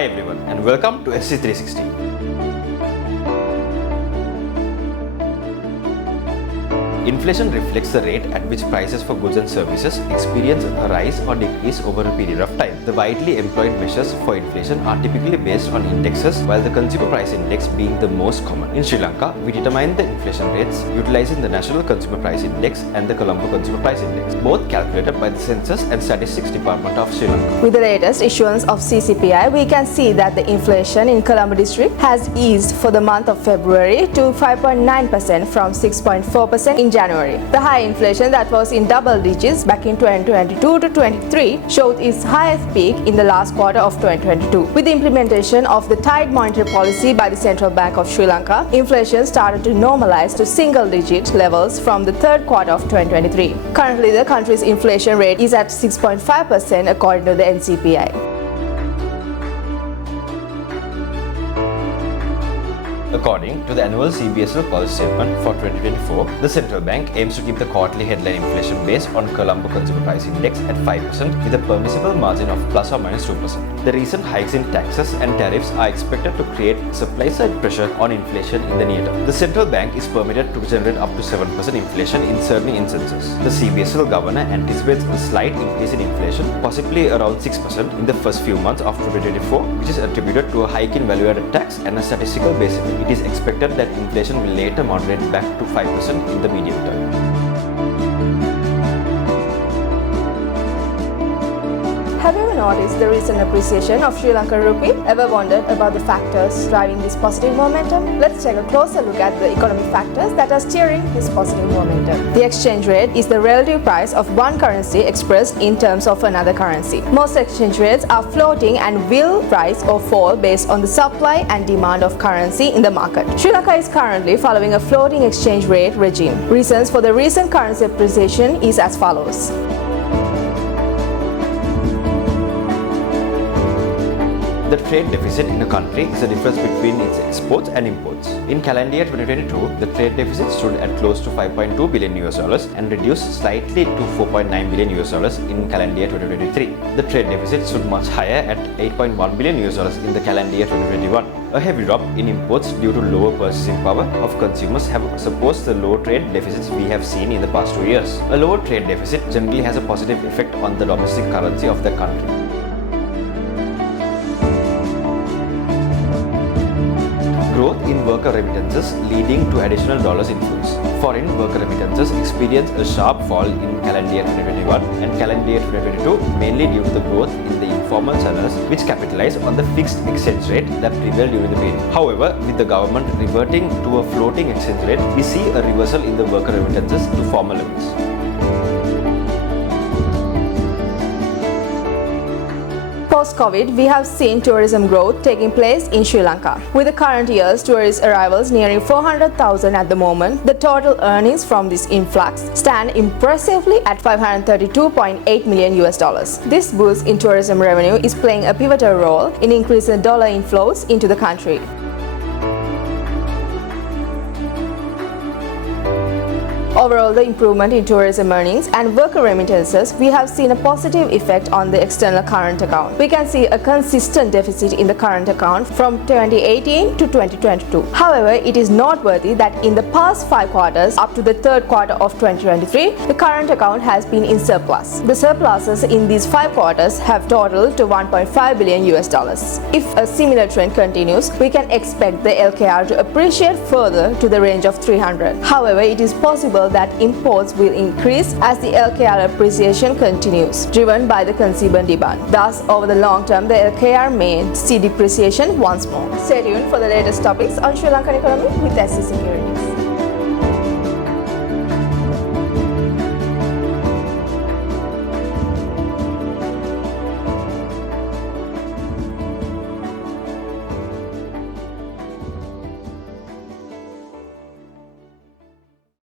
Hi everyone and welcome to SC 360. Inflation reflects the rate at which prices for goods and services experience a rise or decrease over a period of time. The widely employed measures for inflation are typically based on indexes, while the consumer price index being the most common. In Sri Lanka, we determine the inflation rates utilizing the National Consumer Price Index and the Colombo Consumer Price Index, both calculated by the Census and Statistics Department of Sri Lanka. With the latest issuance of CCPI, we can see that the inflation in Colombo district has eased for the month of February to 5.9% from 6.4% in January. The high inflation that was in double digits back in 2022 to 23 showed its highest peak in the last quarter of 2022. With the implementation of the tight monetary policy by the Central Bank of Sri Lanka, inflation started to normalize to single-digit levels from the third quarter of 2023. Currently, the country's inflation rate is at 6.5% according to the NCPI. According to the annual CBSL policy statement for 2024, the central bank aims to keep the quarterly headline inflation based on Colombo Consumer Price Index at 5% with a permissible margin of plus or minus 2%. The recent hikes in taxes and tariffs are expected to create supply-side pressure on inflation in the near term. The central bank is permitted to generate up to 7% inflation in certain instances. The CBSL governor anticipates a slight increase in inflation, possibly around 6% in the first few months of 2024, which is attributed to a hike in value-added tax and a statistical base effect. It is expected that inflation will later moderate back to 5% in the medium term. Have you ever noticed the recent appreciation of Sri Lankan rupee? Ever wondered about the factors driving this positive momentum? Let's take a closer look at the economic factors that are steering this positive momentum. The exchange rate is the relative price of one currency expressed in terms of another currency. Most exchange rates are floating and will rise or fall based on the supply and demand of currency in the market. Sri Lanka is currently following a floating exchange rate regime. Reasons for the recent currency appreciation is as follows. The trade deficit in a country is the difference between its exports and imports. In calendar year 2022, the trade deficit stood at close to $5.2 billion and reduced slightly to $4.9 billion in calendar year 2023. The trade deficit stood much higher at $8.1 billion in the calendar year 2021. A heavy drop in imports due to lower purchasing power of consumers have supported the low trade deficits we have seen in the past 2 years. A lower trade deficit generally has a positive effect on the domestic currency of the country. Growth in worker remittances leading to additional dollars inflows. Foreign worker remittances experienced a sharp fall in calendar year 2021 and calendar year 2022 mainly due to the growth in the informal channels which capitalize on the fixed exchange rate that prevailed during the period. However, with the government reverting to a floating exchange rate, we see a reversal in the worker remittances to former levels. Post-COVID, we have seen tourism growth taking place in Sri Lanka. With the current year's tourist arrivals nearing 400,000 at the moment, the total earnings from this influx stand impressively at $532.8 million. This boost in tourism revenue is playing a pivotal role in increasing dollar inflows into the country. Overall, the improvement in tourism earnings and worker remittances, we have seen a positive effect on the external current account. We can see a consistent deficit in the current account from 2018 to 2022. However, it is noteworthy that in the past 5 quarters up to the third quarter of 2023, the current account has been in surplus. The surpluses in these 5 quarters have totaled to $1.5 billion. If a similar trend continues, we can expect the LKR to appreciate further to the range of 300. However, it is possible that imports will increase as the LKR appreciation continues, driven by the consumer demand. Thus, over the long term, the LKR may see depreciation once more. Stay tuned for the latest topics on Sri Lankan economy with SC Securities.